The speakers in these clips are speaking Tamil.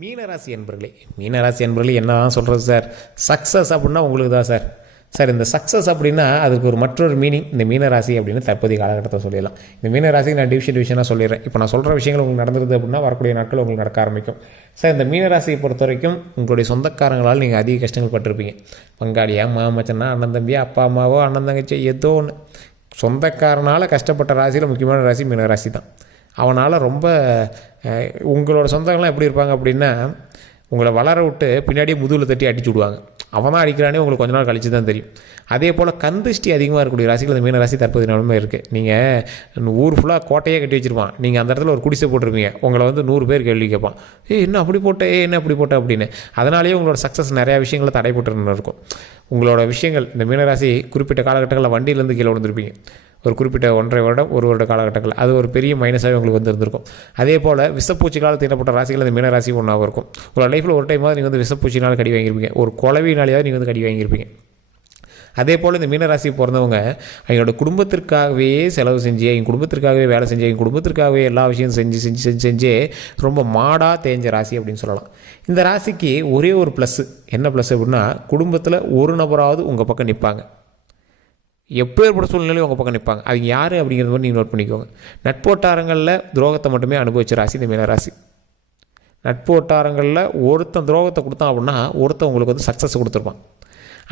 மீனராசி என்பர்களே, மீனராசி என்பர்களே என்ன தான் சொல்கிறது சார்? சக்ஸஸ் அப்படின்னா உங்களுக்கு தான் சார். சார் இந்த சக்ஸஸ் அப்படின்னா அதுக்கு ஒரு மற்றொரு மீனிங் இந்த மீனராசி அப்படின்னு தற்போதைய காலகட்டத்தை சொல்லிடலாம். இந்த மீனராசிக்கு நான் டிவிஷனாக சொல்லிடுறேன். இப்போ நான் சொல்கிற விஷயங்கள் உங்களுக்கு நடந்துருது அப்படின்னா வரக்கூடிய நாட்கள் உங்களுக்கு நடக்க ஆரம்பிக்கும். சார் இந்த மீனராசியை பொறுத்த வரைக்கும் உங்களுடைய சொந்தக்காரங்களால் நீங்கள் அதிக கஷ்டங்கள் பட்டிருப்பீங்க. பங்காளியா, மாமச்சனா, அண்ணன் தம்பியா, அப்பா அம்மாவோ, அண்ணன் தங்கச்சி, ஏதோ ஒன்று சொந்தக்காரனால் கஷ்டப்பட்ட ராசியில் முக்கியமான ராசி மீனராசி தான். அவனால் ரொம்ப உங்களோட சொந்தங்கள்லாம் எப்படி இருப்பாங்க அப்படின்னா, உங்களை வளர விட்டு பின்னாடியே முதுகில் தட்டி அடிச்சு விடுவாங்க. அவன் தான் அடிக்கிறானே உங்களுக்கு கொஞ்ச நாள் கழிச்சு தான் தெரியும். அதே போல் கந்திஷ்டி அதிகமாக இருக்கக்கூடிய ராசிகள் இந்த மீன ராசி தற்போது நிலமை இருக்குது. நீங்கள் ஊர் ஃபுல்லாக கோட்டையே கட்டி வச்சுருப்பான், நீங்கள் அந்த இடத்துல ஒரு குடிசை போட்டிருப்பீங்க, உங்களை வந்து 100 பேர் கேள்வி கேட்பான், என்ன அப்படி போட்ட, என்ன அப்படி போட்ட அப்படின்னு. அதனாலேயே உங்களோட சக்ஸஸ் நிறையா விஷயங்களை தடைப்பட்டு இருக்கும். உங்களோட விஷயங்கள் இந்த மீனராசி குறிப்பிட்ட காலகட்டங்களில் வண்டியிலேருந்து கீழே விழுந்திருப்பீங்க. ஒரு குறிப்பிட்ட 1.5 வருடம் 1 வருட காலகட்டங்கள் அது ஒரு பெரிய மைனஸாகவே உங்களுக்கு வந்து இருந்திருக்கும். அதே போல் விஷப்பூச்சிகளால் தீண்டப்பட்ட ராசிகள் இந்த மீனராசி ஒன்றாக இருக்கும். உங்களோட லைஃப்பில் ஒரு டைமாவது நீங்கள் வந்து விஷப்பூச்சினால் கடி வாங்கியிருப்பீங்க, ஒரு குழவினாலேயாவது நீங்கள் வந்து கடி வாங்கியிருப்பீங்க. அதே போல் இந்த மீனராசி பிறந்தவங்க அவங்களோட குடும்பத்திற்காகவே செலவு செஞ்சு, எங்கள் குடும்பத்திற்காகவே வேலை செஞ்சு, எங்கள் குடும்பத்திற்காகவே எல்லா விஷயம் செஞ்சு ரொம்ப மாடாக தேஞ்ச ராசி அப்படின்னு சொல்லலாம். இந்த ராசிக்கு ஒரே ஒரு ப்ளஸ்ஸு, என்ன ப்ளஸ் அப்படின்னா, குடும்பத்தில் ஒரு நபராவது உங்கள் பக்கம் நிற்பாங்க. எப்பேற்பட்ட சூழ்நிலையும் உங்கள் பக்கம் நிற்பாங்க. அது யார் அப்படிங்கிறது மாதிரி நீங்கள் நோட் பண்ணிக்கோங்க. நட்பு வட்டாரங்களில் துரோகத்தை மட்டுமே அனுபவிச்ச ராசி இந்த மீனராசி. நட்பு வட்டாரங்களில் ஒருத்தன் துரோகத்தை கொடுத்தான் அப்படின்னா ஒருத்தன் உங்களுக்கு வந்து சக்ஸஸ் கொடுத்துருப்பான்.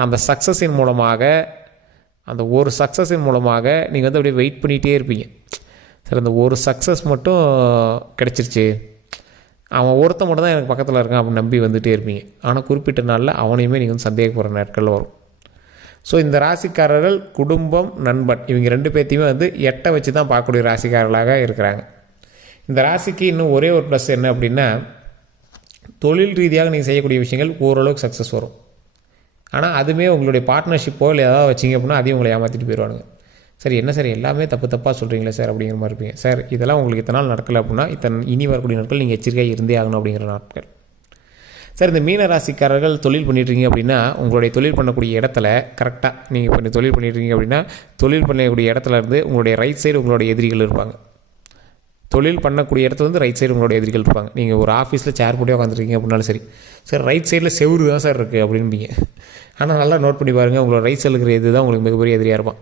அந்த சக்ஸஸின் மூலமாக, அந்த ஒரு சக்ஸஸின் மூலமாக நீங்கள் வந்து அப்படியே வெயிட் பண்ணிகிட்டே இருப்பீங்க. சரி, அந்த ஒரு சக்ஸஸ் மட்டும் கிடச்சிருச்சு, அவன் ஒருத்தன் மட்டும் தான் எனக்கு பக்கத்தில் இருக்கான் அப்படின்னு நம்பி வந்துகிட்டே இருப்பீங்க. ஆனால் குறிப்பிட்ட நாளில் அவனையுமே நீங்கள் வந்து சந்தேகப்படுற நாட்களில் வரும். ஸோ இந்த ராசிக்காரர்கள் குடும்பம், நண்பன் இவங்க 2 பேர்த்தையுமே வந்து எட்ட வச்சு தான் பார்க்கக்கூடிய ராசிக்காரர்களாக இருக்கிறாங்க. இந்த ராசிக்கு இன்னும் ஒரே ஒரு ப்ளஸ் என்ன அப்படின்னா, தொழில் ரீதியாக நீங்கள் செய்யக்கூடிய விஷயங்கள் ஓரளவுக்கு சக்ஸஸ் வரும். ஆனால் அதுவுமே உங்களுடைய பார்ட்னர்ஷிப்போ இல்லை ஏதாவது வச்சிங்க அப்படின்னா அதையும் உங்களை ஏமாற்றிட்டு போயிடுவானுங்க. சரி, என்ன சார் எல்லாமே தப்பாக சொல்கிறீங்களே சார் அப்படிங்கிற மாதிரி இருப்பீங்க. சார் இதெல்லாம் உங்களுக்கு இத்தனை நாள் நடக்கலை அப்படின்னா இனி வரக்கூடிய நாட்கள் நீங்கள் எச்சரிக்கையாக இருந்தே ஆகணும் அப்படிங்கிற நாட்கள். சார் இந்த மீன ராசிக்காரர்கள் தொழில் பண்ணிட்டுருக்கீங்க அப்படின்னா, உங்களுடைய தொழில் பண்ணக்கூடிய இடத்துல கரெக்டாக நீங்கள் இப்போ தொழில் பண்ணிட்டுருக்கீங்க அப்படின்னா, தொழில் பண்ணக்கூடிய இடத்துல இருந்து உங்களுடைய ரைட் சைடு உங்களுடைய எதிரிகள் இருப்பாங்க. தொழில் பண்ணக்கூடிய இடத்துல வந்து ரைட் சைடு உங்களுடைய எதிரிகள் இருப்பாங்க. நீங்கள் ஒரு ஆஃபீஸில் சேர் போட்டே உட்காந்துருக்கீங்க அப்படின்னாலும் சரி, சார் ரைட் சைடில் செவுரு தான் சார் இருக்குது அப்படின்பீங்க. ஆனால் நல்லா நோட் பண்ணி பாருங்கள், உங்களோட ரைட் சைடில் இருக்கிற இது தான் உங்களுக்கு மிகப்பெரிய எதிரியாக இருப்பான்.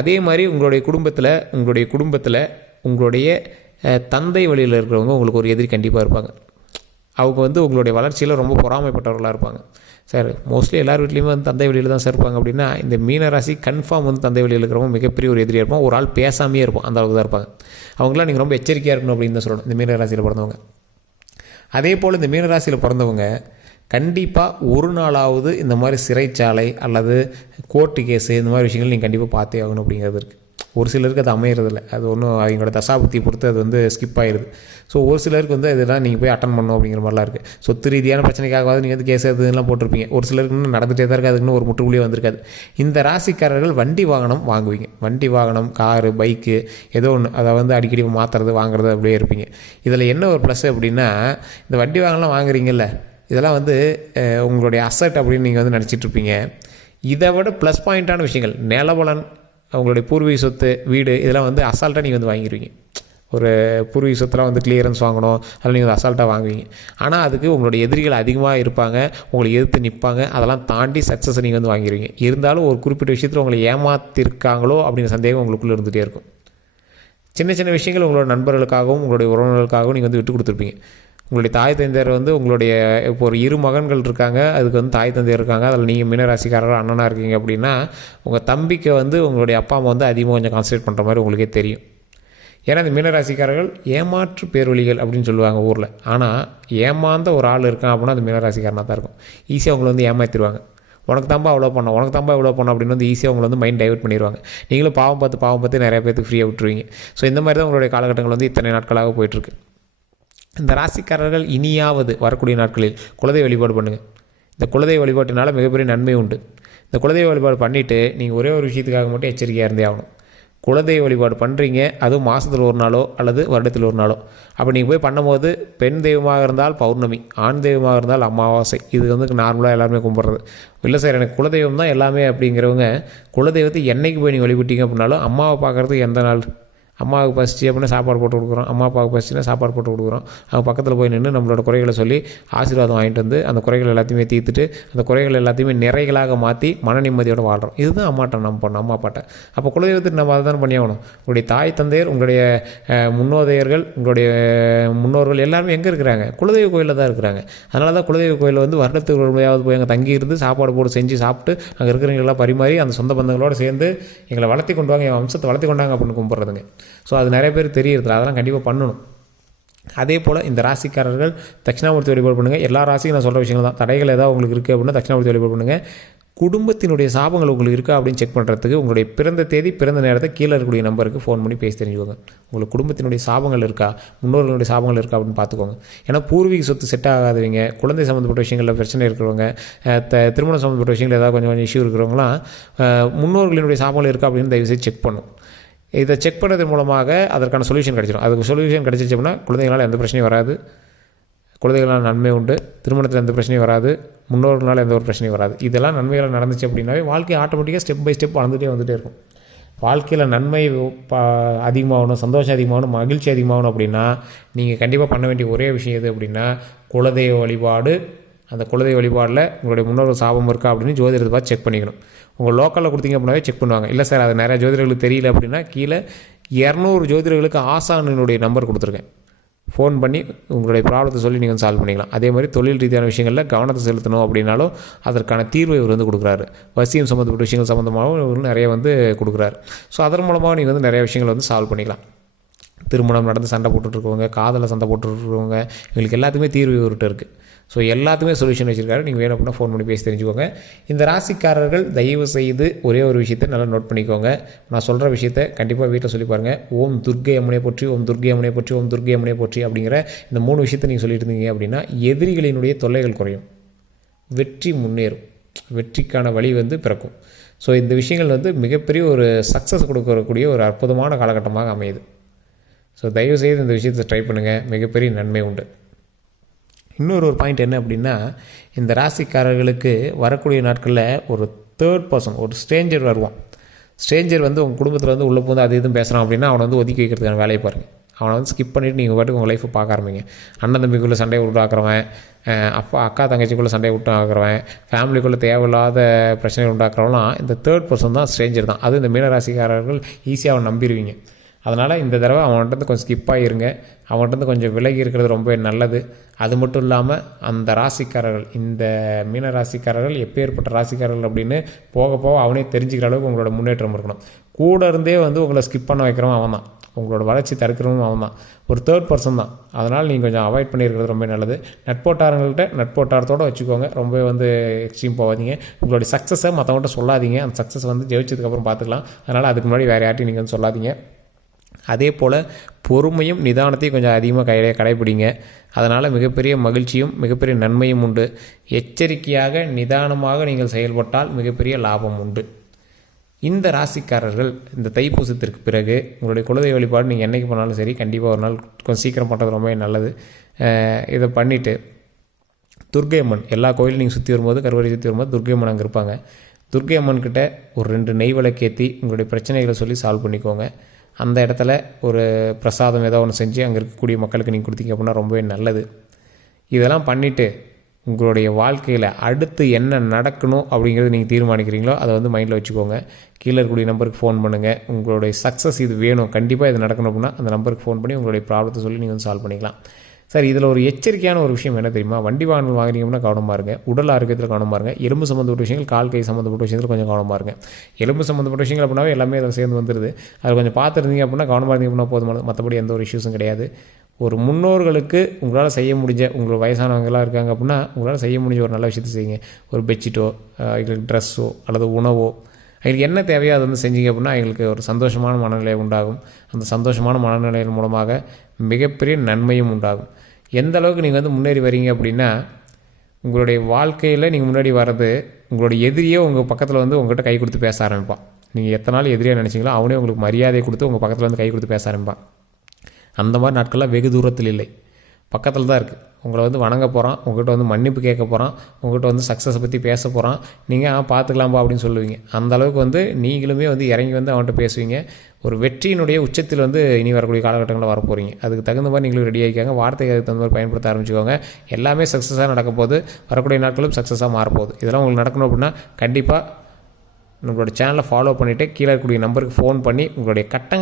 அதே மாதிரி உங்களுடைய குடும்பத்தில் உங்களுடைய தந்தை வழியில் இருக்கிறவங்க உங்களுக்கு ஒரு எதிரி கண்டிப்பாக இருப்பாங்க. அவங்க வந்து உங்களுடைய வளர்ச்சியில் ரொம்ப பொறாமைப்பட்டவர்களாக இருப்பாங்க. சார் மோஸ்ட்லி எல்லார் வீட்லேயுமே வந்து தந்தை வழியில் தான் சார் இருப்பாங்க அப்படின்னா, இந்த மீனராசி கன்ஃபார்ம் வந்து தந்தை வழியில் இருக்கிறவங்க மிகப்பெரிய ஒரு எதிரியாக இருப்பான். ஒரு ஆள் பேசாமையே இருப்பான், அந்த அளவுக்கு தான் இருப்பாங்க. அவங்களாம் நீங்கள் ரொம்ப எச்சரிக்கையாக இருக்கணும் அப்படின்னு தான் சொல்லணும் இந்த மீனராசியில் பிறந்தவங்க. அதே போல் இந்த மீனராசியில் பிறந்தவங்க கண்டிப்பாக ஒரு நாளாவது இந்த மாதிரி சிறைச்சாலை அல்லது கோர்ட்டு கேஸு இந்த மாதிரி விஷயங்கள் நீங்கள் கண்டிப்பாக பார்த்தே ஆகணும் அப்படிங்கிறது இருக்குது. ஒரு சிலருக்கு அது அமையிறதில்ல, அது ஒன்றும் அவங்களோட தசாபுத்தியை பொறுத்து அது வந்து ஸ்கிப் ஆகிடுது. ஸோ ஒரு சிலருக்கு வந்து இதெல்லாம் நீங்கள் போய் அட்டன் பண்ணணும் அப்படிங்கிற மாதிரிலாம் இருக்குது. சொத்து ரீதியான பிரச்சனைக்காகவாது நீங்கள் வந்து கேஸ் எதுலாம் போட்டிருப்பீங்க. ஒரு சிலருக்கு இன்னும் நடந்துகிட்டே தான் இருக்குது, அதுக்குன்னு ஒரு முற்றுப்புள்ளியே வந்திருக்காது. இந்த ராசிக்காரர்கள் வண்டி வாகனம் வாங்குவீங்க. வண்டி வாகனம், காரு, பைக்கு ஏதோ ஒன்று அதை வந்து அடிக்கடி மாற்றுறது வாங்குறது அப்படியே இருப்பீங்க. இதில் என்ன ஒரு ப்ளஸ் அப்படின்னா, இந்த வண்டி வாகனம்லாம் வாங்குறீங்கல்ல, இதெல்லாம் வந்து உங்களுடைய அசட் அப்படின்னு நீங்கள் வந்து நினச்சிட்ருப்பீங்க. இதை விட ப்ளஸ் பாயிண்ட்டான விஷயங்கள், நிலவலன், அவங்களுடைய பூர்வீக சொத்து, வீடு, இதெல்லாம் வந்து அசால்ட்டாக நீங்கள் வந்து வாங்கிடுவீங்க. ஒரு பூர்வீக சொத்துலாம் வந்து கிளியரன்ஸ் வாங்கணும், அதில் நீங்கள் வந்து அசால்ட்டாக வாங்குவீங்க. ஆனால் அதுக்கு உங்களுடைய எதிரிகள் அதிகமாக இருப்பாங்க, உங்களை எதிர்த்து நிற்பாங்க. அதெல்லாம் தாண்டி சக்ஸஸை நீங்கள் வந்து வாங்கிடுவீங்க. இருந்தாலும் ஒரு குறிப்பிட்ட விஷயத்தில் உங்களை ஏமாத்திருக்காங்களோ அப்படிங்கிற சந்தேகம் உங்களுக்குள்ளே இருந்துகிட்டே இருக்கும். சின்ன சின்ன விஷயங்கள் உங்களோட நண்பர்களுக்காகவும் உங்களுடைய உறவினர்களுக்காகவும் நீங்கள் வந்து விட்டு கொடுத்துருப்பீங்க. உங்களுடைய தாய் தந்தையர் வந்து உங்களுடைய இப்போ ஒரு 2 மகன்கள் இருக்காங்க, அதுக்கு வந்து தாய் தந்தையர் இருக்காங்க, அதில் நீங்கள் மீனராசிக்காரர்கள் அண்ணனாக இருக்கீங்க அப்படின்னா, உங்கள் தம்பிக்கு வந்து உங்களுடைய அப்பா அம்மா வந்து அதிகமாக கொஞ்சம் கான்சன்ட்ரேட் பண்ணுற மாதிரி உங்களுக்கே தெரியும். ஏன்னா இந்த மீனராசிக்காரர்கள் ஏமாற்று பேரொழிகள் அப்படின்னு சொல்லுவாங்க ஊரில். ஆனால் ஏமாந்த ஒரு ஆள் இருக்கான் அப்படின்னா அது மீனராசிக்காரனாக தான் இருக்கும். ஈஸியாக அவங்களை வந்து ஏமாற்றிடுவாங்க. உனக்கு தாம்பா அவ்வளோ பண்ணோம் அப்படின்னு வந்து ஈஸியாக அவங்களை வந்து மைண்ட் டைவர்ட் பண்ணிடுவாங்க. நீங்களும் பாவம் பார்த்து நிறைய பேருக்கு ஃப்ரீயாக விட்டுருவீங்க. ஸோ இந்த மாதிரி தான் உங்களுடைய காலகட்டங்கள் வந்து இத்தனை நாட்களாக போயிட்டுருக்கு. இந்த ராசிக்காரர்கள் இனியாவது வரக்கூடிய நாட்களில் குலதெய்வ வழிபாடு பண்ணுங்கள். இந்த குலதெய்வ வழிபாட்டினால மிகப்பெரிய நன்மை உண்டு. இந்த குலதெய்வ வழிபாடு பண்ணிவிட்டு நீங்கள் ஒரே ஒரு விஷயத்துக்காக மட்டும் எச்சரிக்கையாக இருந்தே ஆகணும். குலதெய்வ வழிபாடு பண்ணுறீங்க, அதுவும் மாதத்தில் ஒரு நாளோ அல்லது வருடத்தில் ஒரு நாளோ, அப்போ நீங்கள் போய் பண்ணும்போது பெண் தெய்வமாக இருந்தால் பௌர்ணமி, ஆண் தெய்வமாக இருந்தால் அமாவாசை, இது வந்து நார்மலாக எல்லாருமே கும்பிட்றது. இல்லை சார் எனக்கு குலதெய்வம் தான் எல்லாமே அப்படிங்கிறவங்க, குலதெய்வத்தை என்றைக்கு போய் நீங்கள் வழிபட்டீங்க அப்படின்னாலும் அம்மாவை பார்க்குறதுக்கு எந்த நாள், அம்மாவுக்கு பசிச்சு அப்படின்னா சாப்பாடு போட்டு கொடுக்குறோம், அம்மா அப்பாவுக்கு பசிச்சுன்னா சாப்பாடு போட்டு கொடுக்குறோம். அவங்க பக்கத்தில் போய் நின்று நம்மளோட குறைகளை சொல்லி ஆசீர்வாதம் வாங்கிட்டு வந்து அந்த குறைகள் எல்லாத்தையுமே தீர்த்துட்டு அந்த குறைகள் எல்லாத்தையுமே நிறைகளாக மாற்றி மன நிம்மதியோடு வாழ்கிறோம். இதுதான் அம்மாட்ட நம்ம பண்ணணும், அம்மா அப்பாட்ட. அப்போ குலதெய்வத்துக்கு நம்ம அதை தான் பண்ணி ஆகணும். உங்களுடைய தாய் தந்தையர், உங்களுடைய முன்னோதையர்கள், உங்களுடைய முன்னோர்கள் எல்லாருமே எங்கே இருக்கிறாங்க? குலதெய்வ கோயிலில் தான் இருக்கிறாங்க. அதனால தான் குலதெய்வ கோயிலில் வந்து வருடத்துக்கு ஒரு முறையாவது போய் அங்கே தங்கி இருந்து சாப்பாடு போட்டு செஞ்சு சாப்பிட்டு அங்கே இருக்கிறவங்களெல்லாம் பரிமாறி அந்த சொந்த பந்தங்களோடு சேர்ந்து எங்களை வளர்த்தி கொண்டு வாங்க, என் வம்சத்தை வளர்த்தி கொண்டாங்க அப்படின்னு கும்பிட்றதுங்க. ஸோ அது நிறைய பேர் தெரியறதில்ல, அதெல்லாம் கண்டிப்பாக பண்ணணும். அதே போல் இந்த ராசிக்காரர்கள் தட்சிணாமூர்த்தி வழிபாடு பண்ணுங்கள். எல்லா ராசிக்கும் நான் சொல்கிற விஷயங்கள் தான். தடைகள் ஏதாவது உங்களுக்கு இருக்குது அப்படின்னா தட்சிணாமூர்த்தி வழிபாடு பண்ணுங்கள். குடும்பத்தினுடைய சாபங்கள் உங்களுக்கு இருக்கா அப்படின்னு செக் பண்ணுறதுக்கு உங்களுடைய பிறந்த தேதி, பிறந்த நேரத்தை கீழே இருக்கக்கூடிய நம்பருக்கு ஃபோன் பண்ணி பேசி தெரிஞ்சுக்கோங்க. உங்களுக்கு குடும்பத்தினுடைய சாபங்கள் இருக்கா, முன்னோர்களுடைய சாபங்கள் இருக்கா அப்படின்னு பார்த்துக்கோங்க. ஏன்னா பூர்வீக சொத்து செட் ஆகாதவங்க, குழந்தை சம்மந்தப்பட்ட விஷயங்களில் பிரச்சனை இருக்கிறவங்க, திருமணம் சம்மந்தப்பட்ட விஷயங்கள் ஏதாவது கொஞ்சம் இஷ்யூ இருக்கிறவங்களாம் முன்னோர்களினுடைய சாபங்கள் இருக்கா அப்படின்னு தயவுசெய்து செக் பண்ணும். இதை செக் பண்ணுறது மூலமாக அதற்கான சொல்யூஷன் கிடச்சிடும். அதுக்கு சொல்யூஷன் கிடச்சிச்சு அப்படின்னா குழந்தைகளால் எந்த பிரச்சனையும் வராது, குழந்தைகளால் நன்மை உண்டு, திருமணத்தில் எந்த பிரச்சனையும் வராது, முன்னோர்களால் எந்த ஒரு பிரச்சனையும் வராது. இதெல்லாம் நன்மைகள் நடந்துச்சு அப்படின்னாவே வாழ்க்கை ஆட்டோமேட்டிக்காக ஸ்டெப் பை ஸ்டெப் வந்துகிட்டே இருக்கும். வாழ்க்கையில் நன்மை அதிகமாகணும், சந்தோஷம் அதிகமாகணும், மகிழ்ச்சி அதிகமாகணும் அப்படின்னா நீங்கள் கண்டிப்பாக பண்ண வேண்டிய ஒரே விஷயம் எது அப்படின்னா குலதெய்வ வழிபாடு. அந்த குலதெய்வ வழிபாடில் உங்களுடைய முன்னோர்கள் சாபம் இருக்கா அப்படின்னு ஜோதிடத்தை பார்த்து செக் பண்ணிக்கணும். உங்கள் லோக்கலில் கொடுத்தீங்க அப்படின்னாவே செக் பண்ணுவாங்க. இல்லை சார் அது நிறைய ஜோதிடர்களுக்கு தெரியல அப்படின்னா கீழே 200 ஜோதிடர்களுக்கு ஆசானினுடைய நம்பர் கொடுத்துருக்கேன். ஃபோன் பண்ணி உங்களுடைய ப்ராப்ளத்தை சொல்லி நீங்கள் சால்வ் பண்ணிக்கலாம். அதே மாதிரி தொழில் ரீதியான விஷயங்களில் கவனத்தை செலுத்தணும் அப்படின்னாலும் அதற்கான தீர்வை இவர் வந்து கொடுக்குறாரு. வசியம் சம்மந்தப்பட்ட விஷயங்கள் சம்மந்தமாகவும் இவர் நிறைய வந்து கொடுக்குறாரு. ஸோ அதன் மூலமாக நீங்கள் வந்து நிறைய விஷயங்கள் வந்து சால்வ் பண்ணிக்கலாம். திருமணம் நடந்து சண்டை போட்டுட்ருக்கவங்க, காதலை சண்டை போட்டுட்ருக்கவங்க, இவங்களுக்கு எல்லாத்துக்குமே தீர்வு இவர்கிட்ட இருக்குது. ஸோ எல்லாத்துக்குமே சொல்யூஷன் வச்சுருக்காரு. நீங்கள் வேணும் அப்படின்னா ஃபோன் பண்ணி பேசி தெரிஞ்சுக்கோங்க. இந்த ராசிக்காரர்கள் தயவு செய்து ஒரே ஒரு விஷயத்தை நல்லா நோட் பண்ணிக்கோங்க. நான் சொல்கிற விஷயத்தை கண்டிப்பாக வீட்டில் சொல்லி பாருங்கள். ஓம் துர்க்கை அம்மனை போற்றி, ஓம் துர்க்கை அம்மனை போற்றி, ஓம் துர்க்கை அம்மனை போற்றி அப்படிங்கிற இந்த 3 விஷயத்தை நீங்கள் சொல்லிட்டு இருந்தீங்க அப்படின்னா எதிரிகளினுடைய தொல்லைகள் குறையும், வெற்றி முன்னேறும், வெற்றிக்கான வழி வந்து பிறக்கும். ஸோ இந்த விஷயங்கள் வந்து மிகப்பெரிய ஒரு சக்ஸஸ் கொடுக்கக்கூடிய ஒரு அற்புதமான காலகட்டமாக அமையுது. ஸோ தயவுசெய்து இந்த விஷயத்தை ட்ரை பண்ணுங்கள், மிகப்பெரிய நன்மை உண்டு. இன்னொரு பாயிண்ட் என்ன அப்படின்னா இந்த ராசிக்காரர்களுக்கு வரக்கூடிய நாட்களில் ஒரு தேர்ட் பர்சன், ஒரு ஸ்ட்ரேஞ்சர் வருவான். ஸ்ட்ரேஞ்சர் வந்து உங்கள் குடும்பத்தில் வந்து உள்ளே போது அது எதுவும் பேசுகிறான் அப்படின்னா அவனை வந்து ஒதுக்கி வைக்கிறதுக்கான வேலையை பாருங்கள். அவனை வந்து ஸ்கிப் பண்ணிவிட்டு நீங்கள் பாட்டுக்கு உங்கள் லைஃப்பை பார்க்க ஆரம்பிங்க. அண்ணன் தம்பிக்குள்ளே சண்டையை உண்டாக்குறவன், அக்கா தங்கச்சிக்குள்ளே சண்டையை உண்டாக்குறவன், ஃபேமிலிக்குள்ளே தேவையில்லாத பிரச்சனைகள் உண்டாக்குறவங்களாம் இந்த தேர்ட் பர்சன் தான், ஸ்ட்ரேஞ்சர் தான். அது இந்த மீனராசிக்காரர்கள் ஈஸியாக அவன் நம்பிடுவீங்க. அதனால் இந்த தடவை அவன்கிட்ட கொஞ்சம் ஸ்கிப்பாக இருங்க, அவன்கிட்ட கொஞ்சம் விலகி இருக்கிறது ரொம்ப நல்லது. அது மட்டும் இல்லாமல் அந்த ராசிக்காரர்கள், இந்த மீன ராசிக்காரர்கள் எப்பேற்பட்ட ராசிக்காரர்கள் அப்படின்னு போக போக அவனே தெரிஞ்சுக்கிற அளவுக்கு உங்களோட முன்னேற்றம் இருக்கணும். கூட இருந்தே வந்து உங்களை ஸ்கிப் பண்ண வைக்கிறவன் அவன் தான், உங்களோட வளர்ச்சி தடுக்கிறவனும் அவன் தான், ஒரு தேர்ட் பர்சன் தான். அதனால் நீங்கள் கொஞ்சம் அவாய்ட் பண்ணியிருக்கிறது ரொம்ப நல்லது. நட்போட்டாரங்கள்கிட்ட நட்போட்டாரத்தோடு வச்சுக்கோங்க, ரொம்ப வந்து எக்ஸ்ட்ரீம் போகாதீங்க. உங்களுடைய சக்ஸஸை மற்றவங்கள்ட்ட சொல்லாதீங்க. அந்த சக்ஸஸ் வந்து ஜெயிச்சதுக்கப்புறம் பார்த்துக்கலாம். அதனால் அதுக்கு முன்னாடி வேறு யார்ட்டையும் நீங்கள் வந்து சொல்லாதீங்க. அதே போல் பொறுமையும் நிதானத்தையும் கொஞ்சம் அதிகமாக கடைப்பிடிங்க. அதனால் மிகப்பெரிய மகிழ்ச்சியும் மிகப்பெரிய நன்மையும் உண்டு. எச்சரிக்கையாக நிதானமாக நீங்கள் செயல்பட்டால் மிகப்பெரிய லாபம் உண்டு. இந்த ராசிக்காரர்கள் இந்த தைப்பூசத்திற்கு பிறகு உங்களுடைய குலதெய்வ வழிபாடு நீங்கள் என்றைக்கு பண்ணாலும் சரி, கண்டிப்பாக ஒரு நாள் கொஞ்சம் சீக்கிரம் பண்ணுறது ரொம்ப நல்லது. இதை பண்ணிவிட்டு துர்க்கை அம்மன், எல்லா கோயிலும் நீங்கள் சுற்றி வரும்போது, கருவறை சுற்றி வரும்போது துர்க்கை அம்மன் அங்கே இருப்பாங்க. துர்க்கை அம்மன்கிட்ட ஒரு 2 நெய் விளக்கேற்றி உங்களுடைய பிரச்சனைகளை சொல்லி சால்வ் பண்ணிக்கோங்க. அந்த இடத்துல ஒரு பிரசாதம் ஏதோ ஒன்று செஞ்சு அங்கே இருக்கக்கூடிய மக்களுக்கு நீங்கள் கொடுத்தீங்க அப்படின்னா ரொம்பவே நல்லது. இதெல்லாம் பண்ணிவிட்டு உங்களுடைய வாழ்க்கையில் அடுத்து என்ன நடக்கணும் அப்படிங்கிறது நீங்கள் தீர்மானிக்கிறீங்களோ அதை வந்து மைண்டில் வச்சுக்கோங்க. கீழே இருக்கக்கூடிய நம்பருக்கு ஃபோன் பண்ணுங்கள். உங்களுடைய சக்ஸஸ் இது வேணும், கண்டிப்பாக இது நடக்கணும் அப்படின்னா அந்த நம்பருக்கு ஃபோன் பண்ணி உங்களுடைய ப்ராப்ளத்தை சொல்லி நீங்கள் வந்து சால்வ் பண்ணிக்கலாம். சார் இதில் ஒரு எச்சரிக்கையான ஒரு விஷயம் என்ன தெரியுமா? வண்டி வாகனங்கள் வாங்குறீங்கன்னா கவனமாக இருங்க. உடல் ஆரோக்கியத்தில் கவனமாக இருங்க. எலும்பு சம்மந்தப்பட்ட விஷயங்கள், கால் கை சம்மந்தப்பட்ட விஷயத்தில் கொஞ்சம் கவனமாக இருங்க. எலும்பு சம்மந்தப்பட்ட விஷயங்கள் அப்படின்னாவே எல்லாமே அதில் சேர்ந்து வந்துடுது. அதில் கொஞ்சம் பார்த்துருந்தீங்க அப்படின்னா, கவனமாக இருந்தீங்க அப்படின்னா போதுமானது. மற்றபடி எந்த ஒரு இஷ்யூஸும் கிடையாது. ஒரு முன்னோர்களுக்கு உங்களால் செய்ய முடிஞ்ச, உங்களோட வயசானவங்களாம் இருக்காங்க அப்படின்னா உங்களால் செய்ய முடிஞ்ச ஒரு நல்ல விஷயத்தை செய்யுங்க. ஒரு பெட்ஷீட்டோ, எங்களுக்கு ட்ரெஸ்ஸோ அல்லது உணவோ, அவங்களுக்கு என்ன தேவையோ அதை வந்து செஞ்சீங்க அப்படின்னா எங்களுக்கு ஒரு சந்தோஷமான மனநிலை உண்டாகும். அந்த சந்தோஷமான மனநிலையின் மூலமாக மிகப்பெரிய நன்மையும் உண்டாகும். எந்த அளவுக்கு நீங்கள் வந்து முன்னேறி வரீங்க அப்படின்னா, உங்களுடைய வாழ்க்கையில் நீங்கள் முன்னாடி வர்றது உங்களுடைய எதிரியே உங்கள் பக்கத்தில் வந்து உங்கள்கிட்ட கை கொடுத்து பேச ஆரம்பிப்பான். நீங்கள் எத்தனை நாள் எதிரியாக நினச்சிங்களோ அவனே உங்களுக்கு மரியாதையை கொடுத்து உங்கள் பக்கத்தில் வந்து கை கொடுத்து பேச ஆரம்பிப்பான். அந்த மாதிரி நாட்கள்லாம் வெகு தூரத்தில் இல்லை. பக்கத்தில் தான் இருக்குது. உங்களை வந்து வணங்க போகிறான், உங்கள்கிட்ட வந்து மன்னிப்பு கேட்க போகிறான், உங்கள்கிட்ட வந்து சக்ஸஸை பற்றி பேச போகிறான். நீங்கள் பார்த்துக்கலாம்பா அப்படின்னு சொல்லுவீங்க. அந்த அளவுக்கு வந்து நீங்களுமே வந்து இறங்கி வந்து அவன்கிட்ட பேசுவீங்க. ஒரு வெற்றியினுடைய உச்சத்தில் வந்து இனி வரக்கூடிய காலகட்டங்களில் வரப்போகிறீங்க. அதுக்கு தகுந்த மாதிரி நீங்களும் ரெடி ஆகிக்காங்க. வார்த்தைக்கு அதுக்கு தகுந்த மாதிரி பயன்படுத்த ஆரம்பிச்சுக்கோங்க. எல்லாமே சக்ஸஸாக நடக்க போகுது. வரக்கூடிய நாட்களும் சக்ஸஸாக மாறப்போகுது. இதெல்லாம் உங்களுக்கு நடக்கணும் அப்படின்னா கண்டிப்பாக நம்மளோட சேனலை ஃபாலோ பண்ணிவிட்டு கீழே இருக்கக்கூடிய நம்பருக்கு ஃபோன் பண்ணி உங்களுடைய